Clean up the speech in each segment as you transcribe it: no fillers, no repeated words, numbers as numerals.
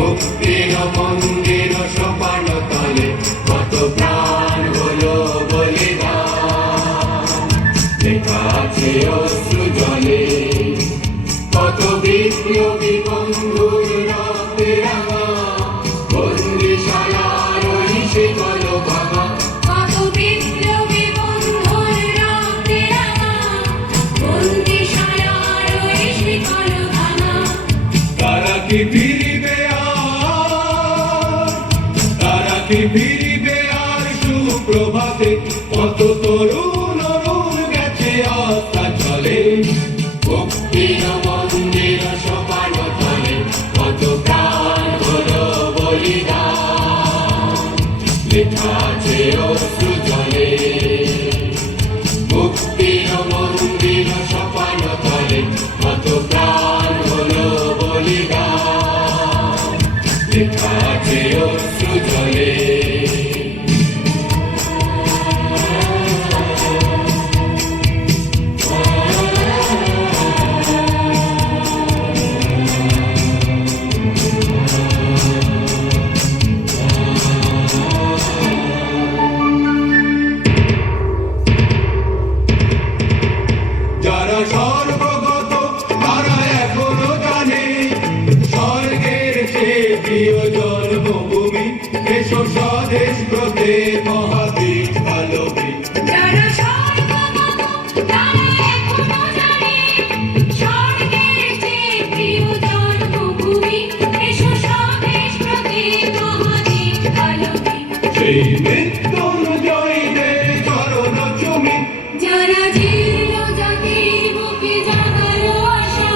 মুক্তির মন্দির সোপান তলে কত প্রাণ হলো বলিদান, লেখা আছে অশ্রু জলে কত বিপ্লবী বন্ধুর রক্তে রাঙা, বন্দিশালার ওই শিকল ভাঙা, কত বিপ্লবী বন্ধুর রক্তে রাঙা, বন্দিশালার ওই শিকল ভাঙা। তারা কি ফিরিবে আর, তারা কি ফিরিবে আর সুপ্রভাতে, কত তরুণ অরুণ গেছে আস্থা চলে, মুক্তির মন্দির সোপান তলে কত প্রাণ হলো বলিদান, লেখা আছে অশ্রু জলে মুক্তির মন্দির সোপান তলে কত প্রাণ হলো বলিদান, লেখা আছে অশ্রু জলে। যারা সর্বগত তারা এখনো জানে স্বর্গের চেয়ে প্রিয় জন্মভূমি, এসো স্বদেশ ব্রতে মহাদেশ ভালোবে। যারা সর্বগত তারা এখনো জানে স্বর্গের চেয়ে প্রিয় জন্মভূমি, এসো স্বদেশ ব্রতে মহাদেশ ভালোবে। সেই মৃত্যুঞ্জয়ীদের চরণ চুমি, যারা জীর্ণ জাতির বুকে জাগালো আশা,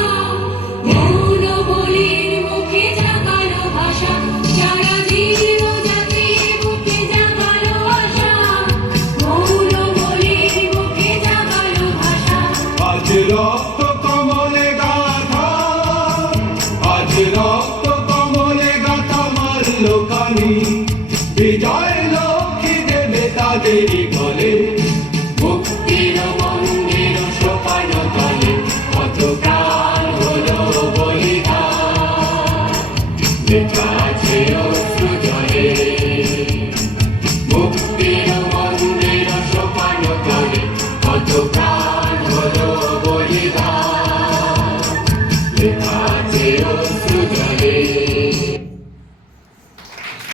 মৌন বলির মুখে জাগালো ভাষা। যারা জীর্ণ জাতির বুকে জাগালো আশা, মৌন বলির মুখে জাগালো ভাষা। আজ রক্ত কমলে গাথা, আজ রক্ত কমলে গাথা মাল্যখানি, বিজয় লক্ষ্মী দেবে তাদেরই